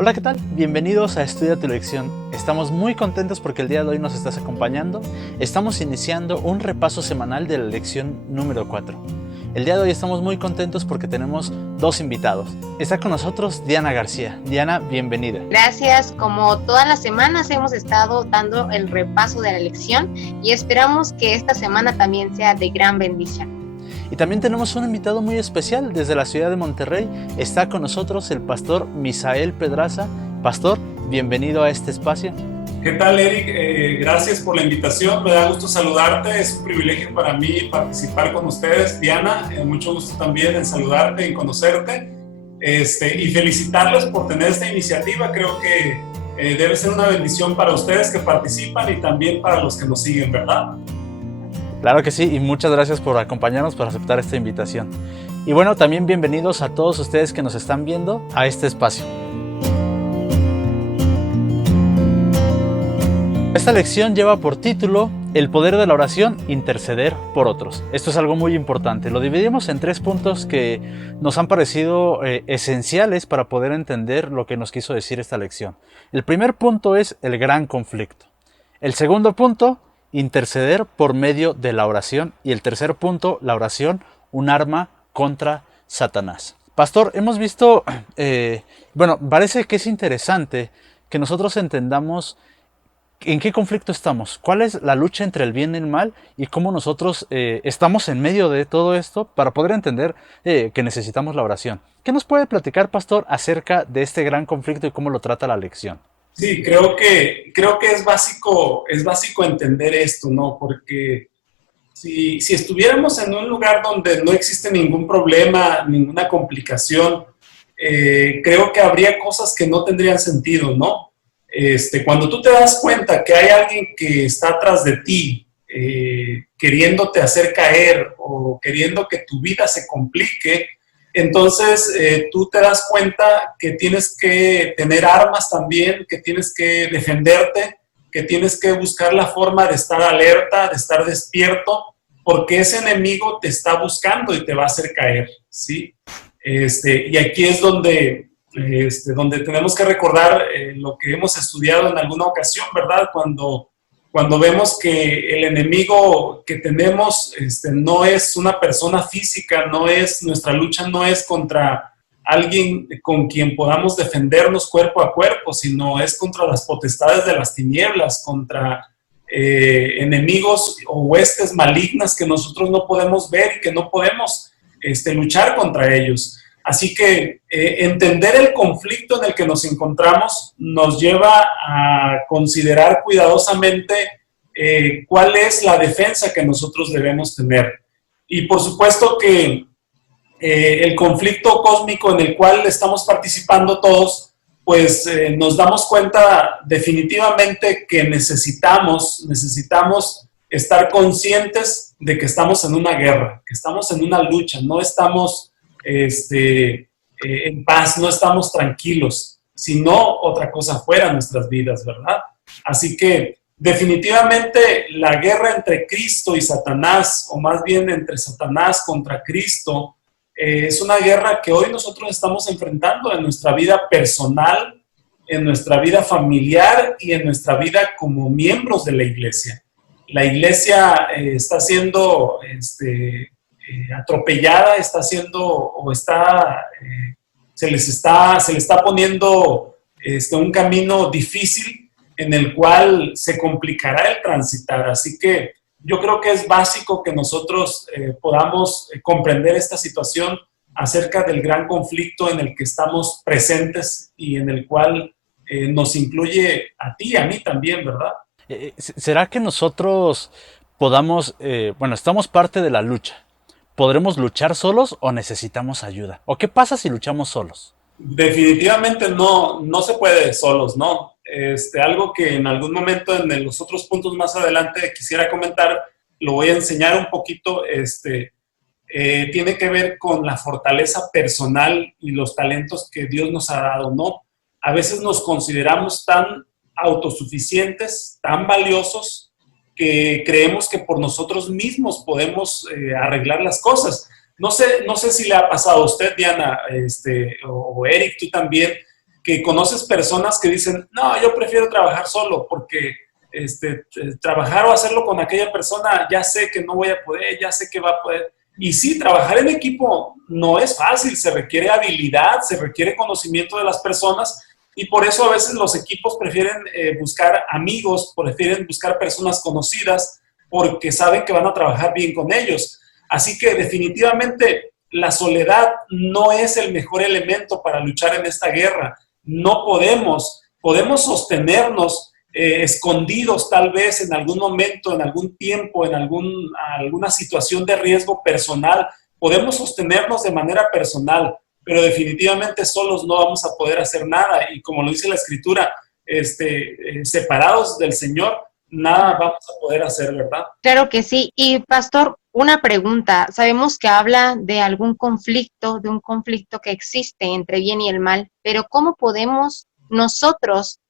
Hola, ¿qué tal? Bienvenidos a Estudia tu lección. Estamos muy contentos porque el día de hoy nos estás acompañando. Estamos iniciando un repaso semanal de la lección número 4. El día de hoy estamos muy contentos porque tenemos dos invitados. Está con nosotros Diana García. Diana, bienvenida. Gracias, como todas las semanas hemos estado dando el repaso de la lección y esperamos que esta semana también sea de gran bendición. Y también tenemos un invitado muy especial desde la ciudad de Monterrey. Está con nosotros el pastor Misael Pedraza. Pastor, bienvenido a este espacio. ¿Qué tal, Eric? Gracias por la invitación. Me da gusto saludarte. Es un privilegio para mí participar con ustedes. Diana, mucho gusto también en saludarte, en conocerte. Y felicitarles por tener esta iniciativa. Creo que debe ser una bendición para ustedes que participan y también para los que nos siguen, ¿verdad? Claro que sí, y muchas gracias por acompañarnos, por aceptar esta invitación. Y bueno, también bienvenidos a todos ustedes que nos están viendo a este espacio. Esta lección lleva por título El poder de la oración, interceder por otros. Esto es algo muy importante. Lo dividimos en 3 puntos que nos han parecido esenciales para poder entender lo que nos quiso decir esta lección. El primer punto es el gran conflicto. El segundo punto, interceder por medio de la oración. Y el tercer punto, la oración, un arma contra Satanás. Pastor, hemos visto, parece que es interesante que nosotros entendamos en qué conflicto estamos, cuál es la lucha entre el bien y el mal y cómo nosotros estamos en medio de todo esto para poder entender que necesitamos la oración. ¿Qué nos puede platicar, Pastor, acerca de este gran conflicto y cómo lo trata la lección? Sí, creo que es básico entender esto, ¿no? Porque si estuviéramos en un lugar donde no existe ningún problema, ninguna complicación, creo que habría cosas que no tendrían sentido, ¿no? Cuando tú te das cuenta que hay alguien que está atrás de ti, queriéndote hacer caer o queriendo que tu vida se complique, entonces tú te das cuenta que tienes que tener armas también, que tienes que defenderte, que tienes que buscar la forma de estar alerta, de estar despierto, porque ese enemigo te está buscando y te va a hacer caer, ¿sí? Y aquí es donde tenemos que recordar lo que hemos estudiado en alguna ocasión, ¿verdad? Cuando vemos que el enemigo que tenemos no es una persona física, nuestra lucha no es contra alguien con quien podamos defendernos cuerpo a cuerpo, sino es contra las potestades de las tinieblas, contra enemigos o huestes malignas que nosotros no podemos ver y que no podemos luchar contra ellos. Así que entender el conflicto en el que nos encontramos nos lleva a considerar cuidadosamente cuál es la defensa que nosotros debemos tener. Y por supuesto que el conflicto cósmico en el cual estamos participando todos, pues nos damos cuenta definitivamente que necesitamos estar conscientes de que estamos en una guerra, que estamos en una lucha, no estamos en paz, no estamos tranquilos, sino otra cosa fuera nuestras vidas, ¿verdad? Así que definitivamente la guerra entre Cristo y Satanás, o más bien entre Satanás contra Cristo, es una guerra que hoy nosotros estamos enfrentando en nuestra vida personal, en nuestra vida familiar y en nuestra vida como miembros de la iglesia. La iglesia está siendo atropellada, se le está poniendo un camino difícil en el cual se complicará el transitar. Así que yo creo que es básico que nosotros podamos comprender esta situación acerca del gran conflicto en el que estamos presentes y en el cual nos incluye a ti y a mí también, ¿verdad? ¿Será que nosotros podamos, estamos parte de la lucha? ¿Podremos luchar solos o necesitamos ayuda? ¿O qué pasa si luchamos solos? Definitivamente no se puede solos, ¿no? Algo que en algún momento en los otros puntos más adelante quisiera comentar, lo voy a enseñar un poquito, tiene que ver con la fortaleza personal y los talentos que Dios nos ha dado, ¿no? A veces nos consideramos tan autosuficientes, tan valiosos, que creemos que por nosotros mismos podemos arreglar las cosas. No sé si le ha pasado a usted, Diana, o Eric, tú también, que conoces personas que dicen, no, yo prefiero trabajar solo porque trabajar o hacerlo con aquella persona, ya sé que no voy a poder, ya sé que va a poder. Y sí, trabajar en equipo no es fácil, se requiere habilidad, se requiere conocimiento de las personas y por eso a veces los equipos prefieren buscar amigos, prefieren buscar personas conocidas porque saben que van a trabajar bien con ellos. Así que definitivamente la soledad no es el mejor elemento para luchar en esta guerra. No podemos sostenernos escondidos tal vez en algún momento, en algún tiempo, en alguna situación de riesgo personal. Podemos sostenernos de manera personal, pero definitivamente solos no vamos a poder hacer nada. Y como lo dice la Escritura, separados del Señor, nada vamos a poder hacer, ¿verdad? Claro que sí. Y pastor, una pregunta. Sabemos que habla de algún conflicto, de un conflicto que existe entre bien y el mal, pero ¿cómo podemos nosotros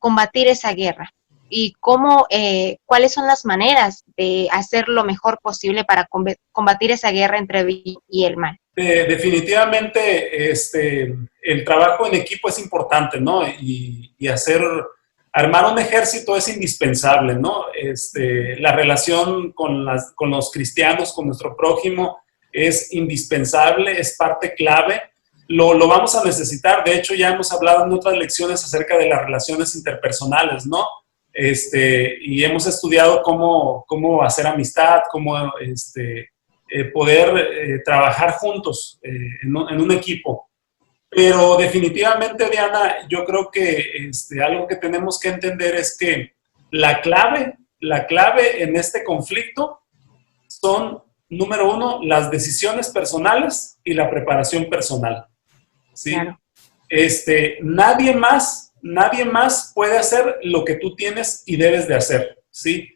combatir esa guerra? ¿Y cuáles son las maneras de hacer lo mejor posible para combatir esa guerra entre bien y el mal? Definitivamente el trabajo en equipo es importante, ¿no? Y armar un ejército es indispensable, ¿no? La relación con los cristianos, con nuestro prójimo, es indispensable, es parte clave. Lo vamos a necesitar. De hecho, ya hemos hablado en otras lecciones acerca de las relaciones interpersonales, ¿no? Y hemos estudiado cómo hacer amistad, cómo poder trabajar juntos en un equipo. Pero definitivamente, Diana, yo creo que algo que tenemos que entender es que la clave en este conflicto son, número uno, las decisiones personales y la preparación personal. ¿Sí? Claro. Nadie más puede hacer lo que tú tienes y debes de hacer, ¿sí?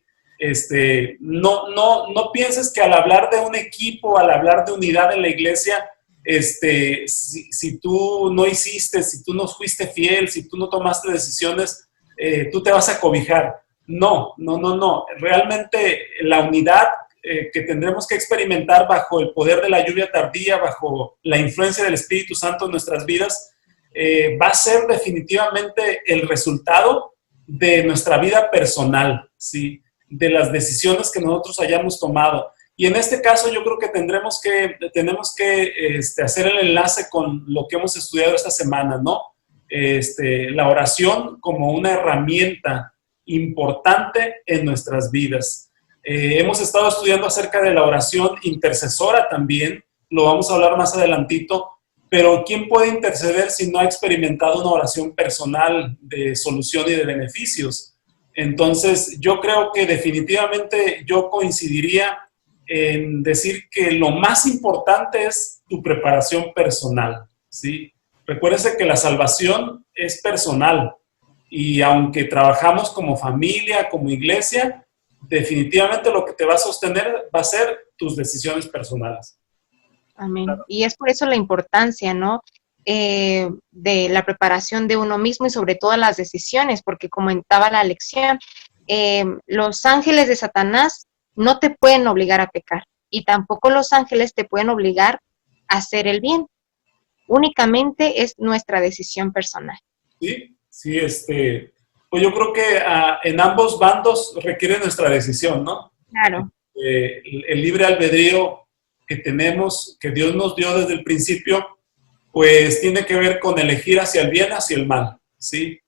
No pienses que al hablar de un equipo, al hablar de unidad en la iglesia, si tú no hiciste, si tú no fuiste fiel, si tú no tomaste decisiones, tú te vas a cobijar. No. Realmente la unidad que tendremos que experimentar bajo el poder de la lluvia tardía, bajo la influencia del Espíritu Santo en nuestras vidas, va a ser definitivamente el resultado de nuestra vida personal, ¿sí? De las decisiones que nosotros hayamos tomado. Y en este caso yo creo que tenemos que hacer el enlace con lo que hemos estudiado esta semana, ¿no? La oración como una herramienta importante en nuestras vidas. Hemos estado estudiando acerca de la oración intercesora también, lo vamos a hablar más adelantito, pero ¿quién puede interceder si no ha experimentado una oración personal de solución y de beneficios? Entonces, yo creo que definitivamente yo coincidiría en decir que lo más importante es tu preparación personal, ¿sí? Recuérdense que la salvación es personal y aunque trabajamos como familia, como iglesia, definitivamente lo que te va a sostener va a ser tus decisiones personales. Amén. Claro. Y es por eso la importancia, ¿no? De la preparación de uno mismo y sobre todo las decisiones, porque comentaba la lección, los ángeles de Satanás no te pueden obligar a pecar y tampoco los ángeles te pueden obligar a hacer el bien. Únicamente es nuestra decisión personal. Sí, pues yo creo que en ambos bandos requiere nuestra decisión, ¿no? Claro. El libre albedrío que tenemos, que Dios nos dio desde el principio, pues tiene que ver con elegir hacia el bien, hacia el mal, ¿sí?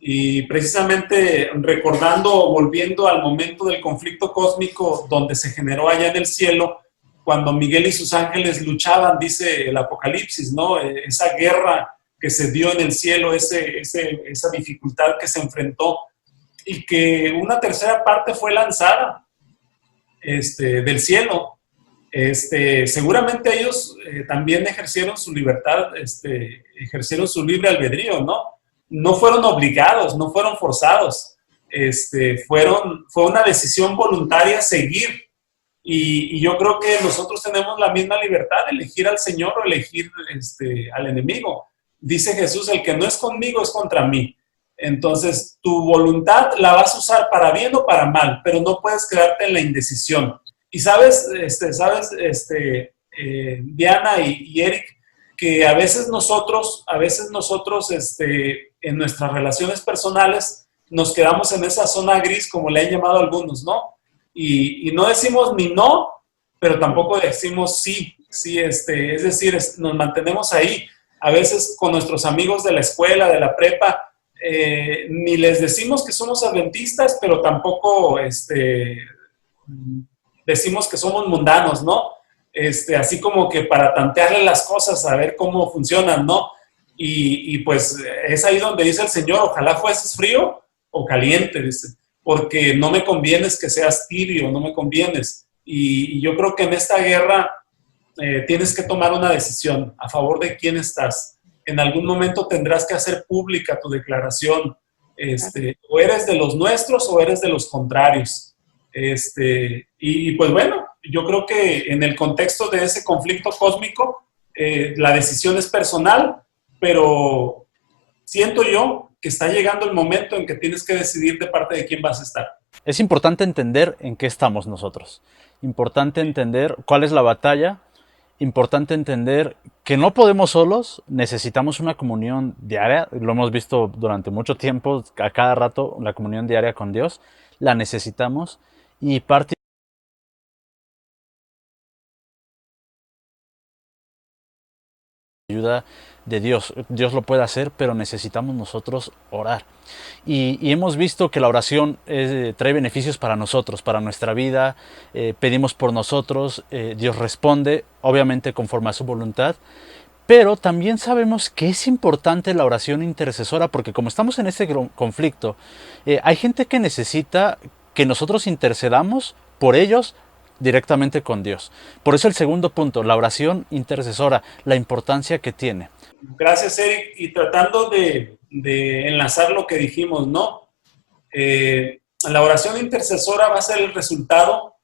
Y precisamente volviendo al momento del conflicto cósmico donde se generó allá en el cielo, cuando Miguel y sus ángeles luchaban, dice el Apocalipsis, ¿no? Esa guerra que se dio en el cielo, esa dificultad que se enfrentó y que una tercera parte fue lanzada del cielo. Seguramente ellos también ejercieron su libertad, ejercieron su libre albedrío, ¿no? No fueron obligados, no fueron forzados, fue una decisión voluntaria seguir. Y yo creo que nosotros tenemos la misma libertad de elegir al Señor o elegir al enemigo. Dice Jesús, el que no es conmigo es contra mí. Entonces, tu voluntad la vas a usar para bien o para mal, pero no puedes quedarte en la indecisión. Y sabes, Diana y Eric, que a veces nosotros, en nuestras relaciones personales, nos quedamos en esa zona gris, como le han llamado algunos, ¿no? Y no decimos ni no, pero tampoco decimos sí, sí, es decir, nos mantenemos ahí. A veces con nuestros amigos de la escuela, de la prepa, ni les decimos que somos adventistas, pero tampoco decimos que somos mundanos, ¿no? Así como que para tantearle las cosas, a ver cómo funcionan, ¿no? Y pues es ahí donde dice el Señor, ojalá fueses frío o caliente, dice, porque no me convienes que seas tibio, no me convienes. Y yo creo que en esta guerra tienes que tomar una decisión a favor de quién estás. En algún momento tendrás que hacer pública tu declaración. O eres de los nuestros o eres de los contrarios. Y pues bueno, yo creo que en el contexto de ese conflicto cósmico, la decisión es personal, pero siento yo que está llegando el momento en que tienes que decidir de parte de quién vas a estar. Es importante entender en qué estamos nosotros. Importante entender cuál es la batalla. Importante entender que no podemos solos, necesitamos una comunión diaria. Lo hemos visto durante mucho tiempo, a cada rato, la comunión diaria con Dios. La necesitamos. Y parte ayuda de Dios. Dios lo puede hacer, pero necesitamos nosotros orar. Y hemos visto que la oración trae beneficios para nosotros, para nuestra vida. Pedimos por nosotros, Dios responde, obviamente conforme a su voluntad. Pero también sabemos que es importante la oración intercesora, porque como estamos en este conflicto, hay gente que necesita que nosotros intercedamos por ellos directamente con Dios. Por eso el segundo punto, la oración intercesora, la importancia que tiene. Gracias, Eric. Y tratando de enlazar lo que dijimos, ¿no? La oración intercesora va a ser el resultado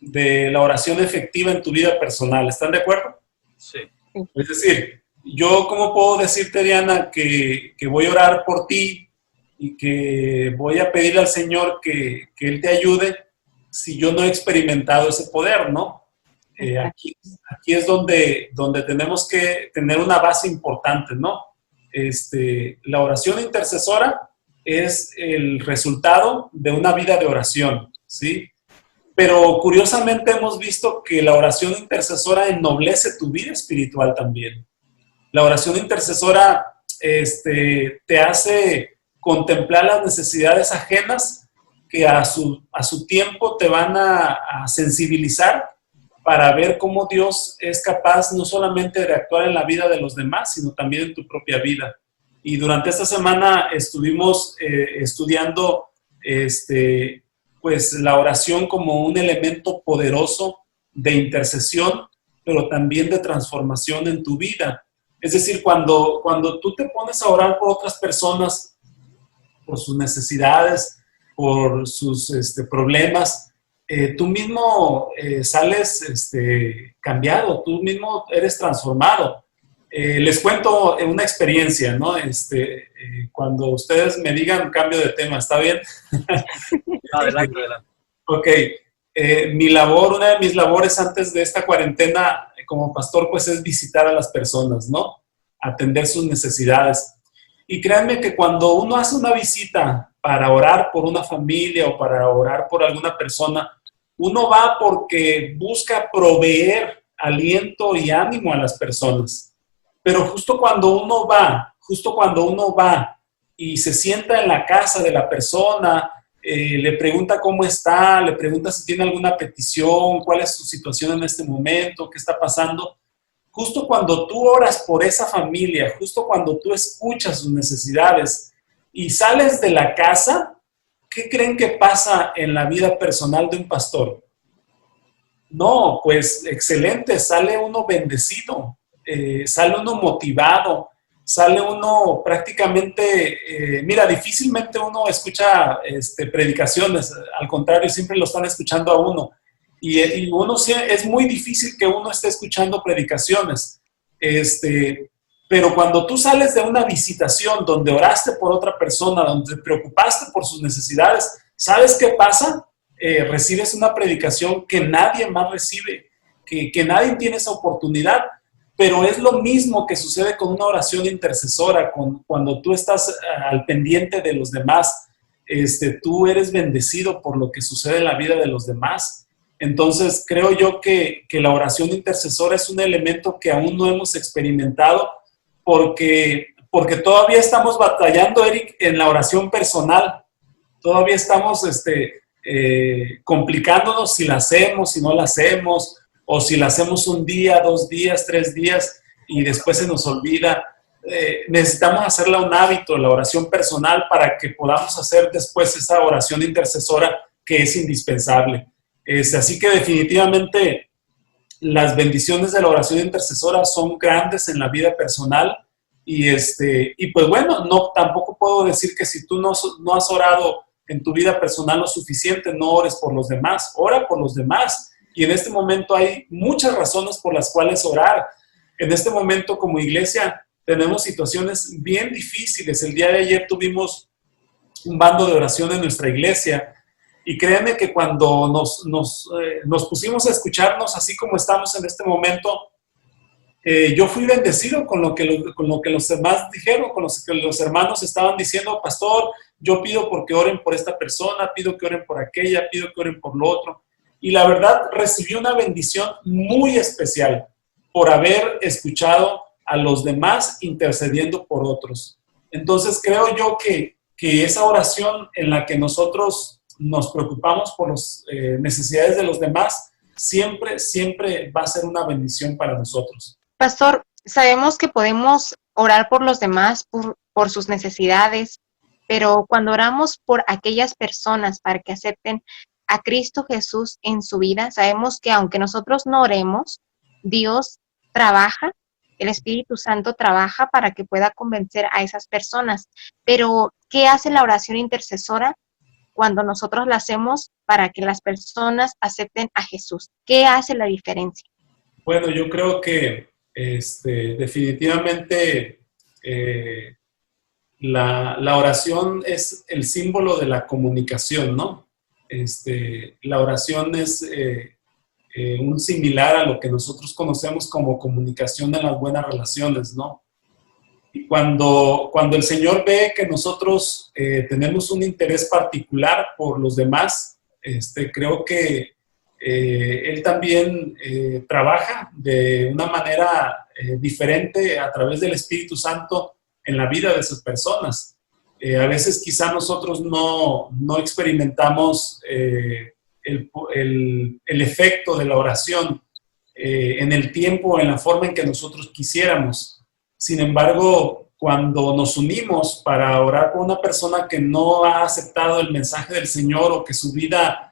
de la oración efectiva en tu vida personal. ¿Están de acuerdo? Sí. Es decir, yo cómo puedo decirte, Diana, que voy a orar por ti y que voy a pedirle al Señor que Él te ayude si yo no he experimentado ese poder, ¿no? Aquí es donde tenemos que tener una base importante, ¿no? La oración intercesora es el resultado de una vida de oración, ¿sí? Pero curiosamente hemos visto que la oración intercesora ennoblece tu vida espiritual también. La oración intercesora te hace contemplar las necesidades ajenas que a su tiempo te van a sensibilizar para ver cómo Dios es capaz no solamente de actuar en la vida de los demás, sino también en tu propia vida. Y durante esta semana estuvimos estudiando pues la oración como un elemento poderoso de intercesión, pero también de transformación en tu vida. Es decir, cuando tú te pones a orar por otras personas, por sus necesidades, por sus problemas, tú mismo sales cambiado, tú mismo eres transformado. Les cuento una experiencia, ¿no? Cuando ustedes me digan cambio de tema, ¿está bien? Adelante, adelante. Ok. Una de mis labores antes de esta cuarentena como pastor, pues es visitar a las personas, ¿no? Atender sus necesidades. Y créanme que cuando uno hace una visita para orar por una familia o para orar por alguna persona, uno va porque busca proveer aliento y ánimo a las personas. Pero justo cuando uno va y se sienta en la casa de la persona, le pregunta cómo está, le pregunta si tiene alguna petición, cuál es su situación en este momento, qué está pasando. Justo cuando tú oras por esa familia, justo cuando tú escuchas sus necesidades y sales de la casa, ¿qué creen que pasa en la vida personal de un pastor? No, pues excelente, sale uno bendecido, sale uno motivado, sale uno prácticamente, mira, difícilmente uno escucha predicaciones, al contrario, siempre lo están escuchando a uno. Y uno es muy difícil que uno esté escuchando predicaciones. Pero cuando tú sales de una visitación donde oraste por otra persona, donde te preocupaste por sus necesidades, ¿sabes qué pasa? Recibes una predicación que nadie más recibe, que nadie tiene esa oportunidad. pero es lo mismo que sucede con una oración intercesora, cuando tú estás al pendiente de los demás, tú eres bendecido por lo que sucede en la vida de los demás. Entonces, creo yo que la oración intercesora es un elemento que aún no hemos experimentado porque todavía estamos batallando, Eric, en la oración personal. Todavía estamos complicándonos si la hacemos, si no la hacemos, o si la hacemos un día, 2 días, 3 días y después se nos olvida. Necesitamos hacerla un hábito, la oración personal, para que podamos hacer después esa oración intercesora que es indispensable. Así que definitivamente las bendiciones de la oración intercesora son grandes en la vida personal y pues bueno, no, tampoco puedo decir que si tú no has orado en tu vida personal lo suficiente, no ores por los demás, ora por los demás. Y en este momento hay muchas razones por las cuales orar. En este momento como iglesia tenemos situaciones bien difíciles. El día de ayer tuvimos un bando de oración en nuestra iglesia y créanme que cuando nos pusimos a escucharnos así como estamos en este momento, yo fui bendecido con lo que los demás dijeron, con lo que los hermanos estaban diciendo. Pastor, yo pido porque oren por esta persona, pido que oren por aquella, pido que oren por lo otro. Y la verdad, recibí una bendición muy especial por haber escuchado a los demás intercediendo por otros. Entonces, creo yo que esa oración en la que nosotros nos preocupamos por las necesidades de los demás, siempre, siempre va a ser una bendición para nosotros. Pastor, sabemos que podemos orar por los demás, por sus necesidades, pero cuando oramos por aquellas personas para que acepten a Cristo Jesús en su vida, sabemos que aunque nosotros no oremos, Dios trabaja, el Espíritu Santo trabaja para que pueda convencer a esas personas. Pero, ¿qué hace la oración intercesora cuando nosotros la hacemos para que las personas acepten a Jesús? ¿Qué hace la diferencia? Bueno, yo creo que definitivamente la oración es el símbolo de la comunicación, ¿no? La oración es un similar a lo que nosotros conocemos como comunicación en las buenas relaciones, ¿no? Y cuando el Señor ve que nosotros tenemos un interés particular por los demás, creo que Él también trabaja de una manera diferente a través del Espíritu Santo en la vida de esas personas. A veces quizá nosotros no experimentamos el efecto de la oración en el tiempo, en la forma en que nosotros quisiéramos. Sin embargo, cuando nos unimos para orar por una persona que no ha aceptado el mensaje del Señor o que su vida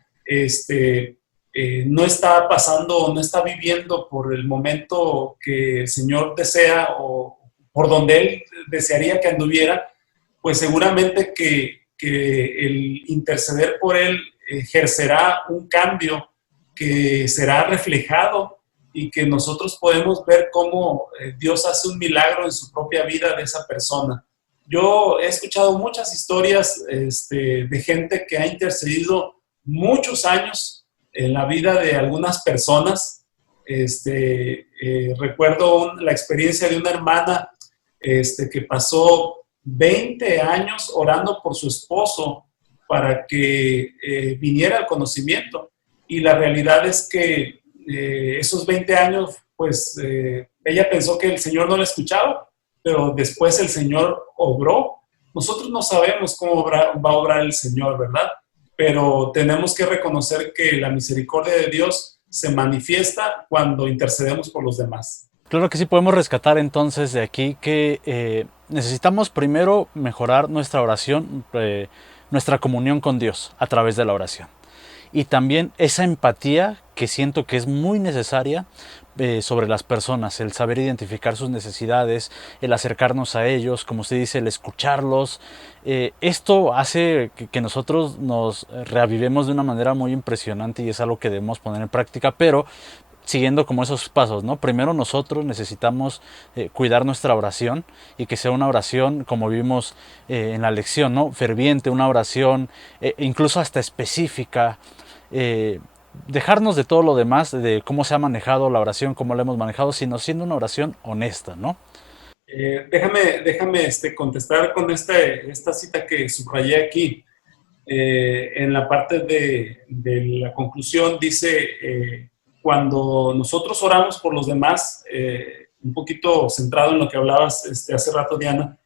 no está pasando o no está viviendo por el momento que el Señor desea o por donde Él desearía que anduviera, pues seguramente que el interceder por Él ejercerá un cambio que será reflejado y que nosotros podemos ver cómo Dios hace un milagro en su propia vida de esa persona. Yo he escuchado muchas historias de gente que ha intercedido muchos años en la vida de algunas personas. Recuerdo la experiencia de una hermana que pasó 20 años orando por su esposo para que viniera al conocimiento. Y la realidad es que esos 20 años, pues ella pensó que el Señor no la escuchaba, pero después el Señor obró. Nosotros no sabemos cómo va a obrar el Señor, ¿verdad? Pero tenemos que reconocer que la misericordia de Dios se manifiesta cuando intercedemos por los demás. Claro que sí, podemos rescatar entonces de aquí que necesitamos primero mejorar nuestra oración, nuestra comunión con Dios a través de la oración. Y también esa empatía que siento que es muy necesaria sobre las personas, el saber identificar sus necesidades, el acercarnos a ellos, como usted dice, el escucharlos. Esto hace que nosotros nos reavivemos de una manera muy impresionante y es algo que debemos poner en práctica, pero siguiendo como esos pasos, ¿no? Primero nosotros necesitamos cuidar nuestra oración y que sea una oración, como vimos en la lección, ¿no? Ferviente, una oración incluso hasta específica, dejarnos de todo lo demás, de cómo se ha manejado la oración, cómo la hemos manejado, sino siendo una oración honesta, ¿no? Déjame contestar con esta cita que subrayé aquí. En la parte de la conclusión dice, cuando nosotros oramos por los demás, un poquito centrado en lo que hablabas hace rato, Diana,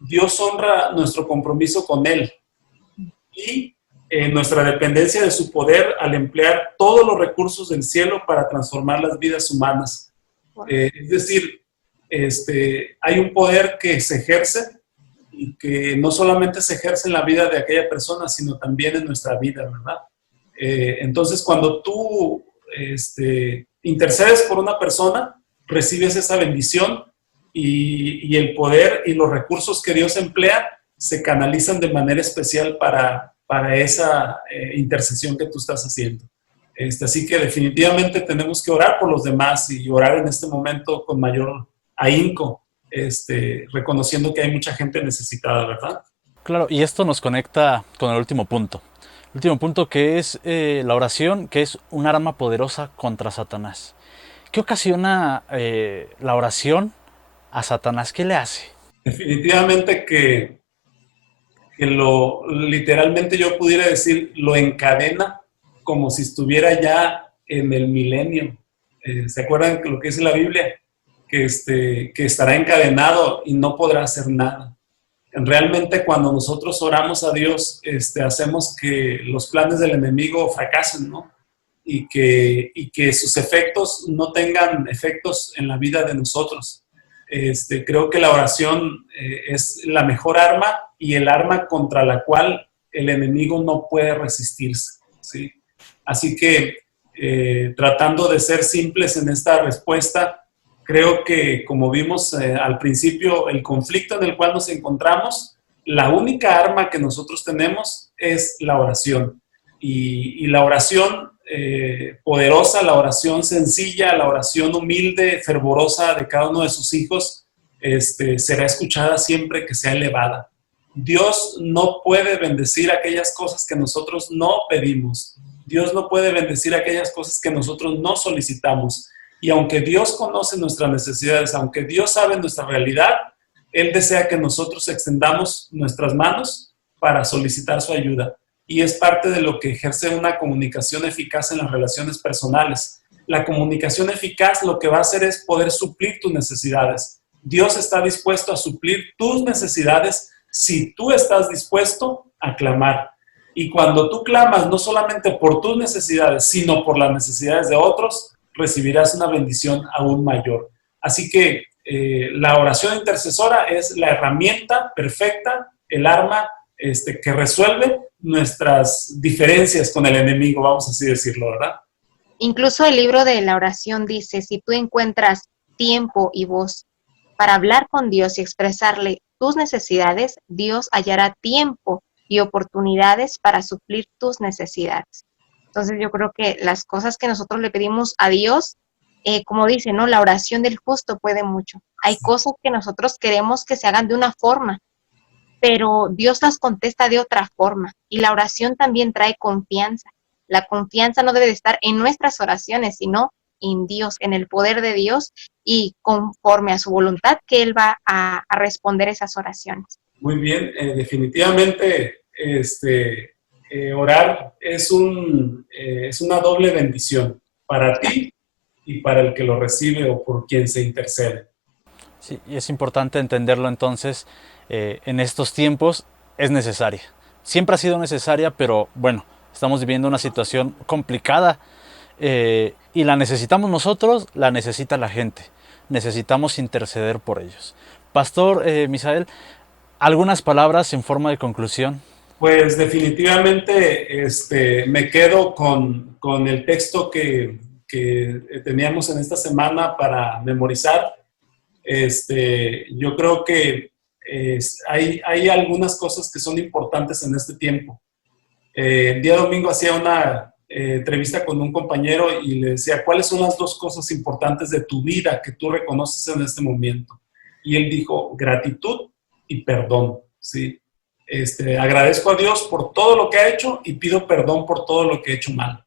Dios honra nuestro compromiso con Él y nuestra dependencia de su poder al emplear todos los recursos del cielo para transformar las vidas humanas. Es decir, hay un poder que se ejerce y que no solamente se ejerce en la vida de aquella persona, sino también en nuestra vida, ¿verdad? Entonces, cuando tú intercedes por una persona, recibes esa bendición y el poder y los recursos que Dios emplea se canalizan de manera especial para esa intercesión que tú estás haciendo. Así que definitivamente tenemos que orar por los demás y orar en este momento con mayor ahínco, reconociendo que hay mucha gente necesitada, ¿verdad? Claro, y esto nos conecta con el último punto. El último punto, que es la oración, que es un arma poderosa contra Satanás. ¿Qué ocasiona la oración a Satanás? ¿Qué le hace? Definitivamente que literalmente yo pudiera decir, lo encadena como si estuviera ya en el milenio. ¿Se acuerdan lo que dice la Biblia? Que estará encadenado y no podrá hacer nada. Realmente cuando nosotros oramos a Dios, hacemos que los planes del enemigo fracasen, ¿no? Y que sus efectos no tengan efectos en la vida de nosotros. Creo que la oración es la mejor arma y el arma contra la cual el enemigo no puede resistirse, ¿sí? Así que tratando de ser simples en esta respuesta, creo que como vimos al principio, el conflicto en el cual nos encontramos, la única arma que nosotros tenemos es la oración. Y la oración poderosa, la oración sencilla, la oración humilde, fervorosa de cada uno de sus hijos, será escuchada siempre que sea elevada. Dios no puede bendecir aquellas cosas que nosotros no pedimos. Dios no puede bendecir aquellas cosas que nosotros no solicitamos. Y aunque Dios conoce nuestras necesidades, aunque Dios sabe nuestra realidad, Él desea que nosotros extendamos nuestras manos para solicitar su ayuda. Y es parte de lo que ejerce una comunicación eficaz en las relaciones personales. La comunicación eficaz lo que va a hacer es poder suplir tus necesidades. Dios está dispuesto a suplir tus necesidades si tú estás dispuesto a clamar. Y cuando tú clamas no solamente por tus necesidades, sino por las necesidades de otros, recibirás una bendición aún mayor. Así que la oración intercesora es la herramienta perfecta, el arma que resuelve nuestras diferencias con el enemigo, vamos así decirlo, ¿verdad? Incluso el libro de la oración dice, si tú encuentras tiempo y voz para hablar con Dios y expresarle tus necesidades, Dios hallará tiempo y oportunidades para suplir tus necesidades. Entonces yo creo que las cosas que nosotros le pedimos a Dios, como dice, ¿no? La oración del justo puede mucho. Hay cosas que nosotros queremos que se hagan de una forma, pero Dios las contesta de otra forma. Y la oración también trae confianza. La confianza no debe de estar en nuestras oraciones, sino en Dios, en el poder de Dios y conforme a su voluntad que Él va a responder esas oraciones. Muy bien, definitivamente orar es una doble bendición para ti y para el que lo recibe o por quien se intercede. Sí, y es importante entenderlo entonces, en estos tiempos es necesaria. Siempre ha sido necesaria, pero bueno, estamos viviendo una situación complicada y la necesitamos nosotros, la necesita la gente. Necesitamos interceder por ellos. Pastor Misael, ¿algunas palabras en forma de conclusión? Pues definitivamente me quedo con el texto que teníamos en esta semana para memorizar. Yo creo que hay algunas cosas que son importantes en este tiempo. El día domingo hacía una entrevista con un compañero y le decía, ¿cuáles son las dos cosas importantes de tu vida que tú reconoces en este momento? Y él dijo, gratitud y perdón, ¿sí? Agradezco a Dios por todo lo que ha hecho y pido perdón por todo lo que he hecho mal.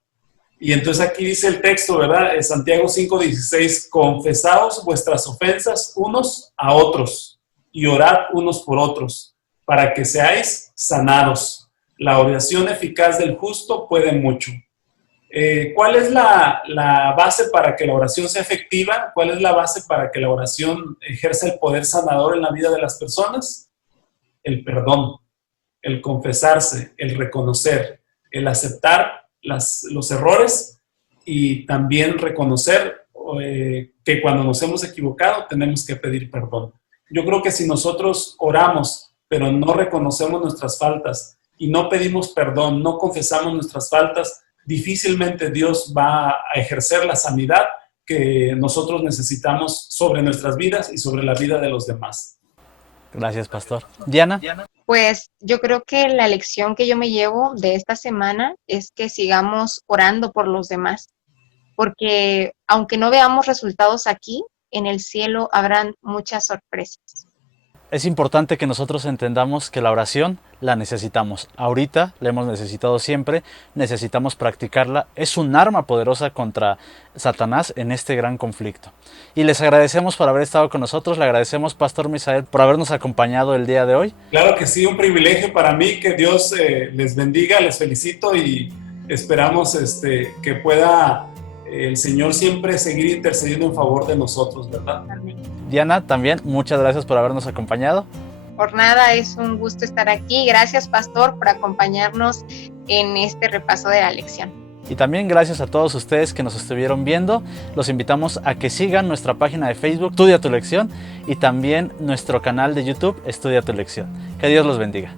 Y entonces aquí dice el texto, ¿verdad? Santiago 5:16, confesaos vuestras ofensas unos a otros y orad unos por otros, para que seáis sanados. La oración eficaz del justo puede mucho. ¿Cuál es la base para que la oración sea efectiva? ¿Cuál es la base para que la oración ejerza el poder sanador en la vida de las personas? El perdón, el confesarse, el reconocer, el aceptar los errores y también reconocer que cuando nos hemos equivocado tenemos que pedir perdón. Yo creo que si nosotros oramos, pero no reconocemos nuestras faltas y no pedimos perdón, no confesamos nuestras faltas, difícilmente Dios va a ejercer la sanidad que nosotros necesitamos sobre nuestras vidas y sobre la vida de los demás. Gracias, pastor. Diana. Pues yo creo que la lección que yo me llevo de esta semana es que sigamos orando por los demás, porque aunque no veamos resultados aquí, en el cielo habrán muchas sorpresas. Es importante que nosotros entendamos que la oración la necesitamos. Ahorita la hemos necesitado siempre, necesitamos practicarla. Es un arma poderosa contra Satanás en este gran conflicto. Y les agradecemos por haber estado con nosotros. Le agradecemos, Pastor Misael, por habernos acompañado el día de hoy. Claro que sí, un privilegio para mí. Que Dios les bendiga, les felicito y esperamos que pueda el Señor siempre seguir intercediendo en favor de nosotros, ¿verdad? Amén. Diana, también muchas gracias por habernos acompañado. Por nada, es un gusto estar aquí. Gracias, Pastor, por acompañarnos en este repaso de la lección. Y también gracias a todos ustedes que nos estuvieron viendo. Los invitamos a que sigan nuestra página de Facebook, Estudia tu Lección, y también nuestro canal de YouTube, Estudia tu Lección. Que Dios los bendiga.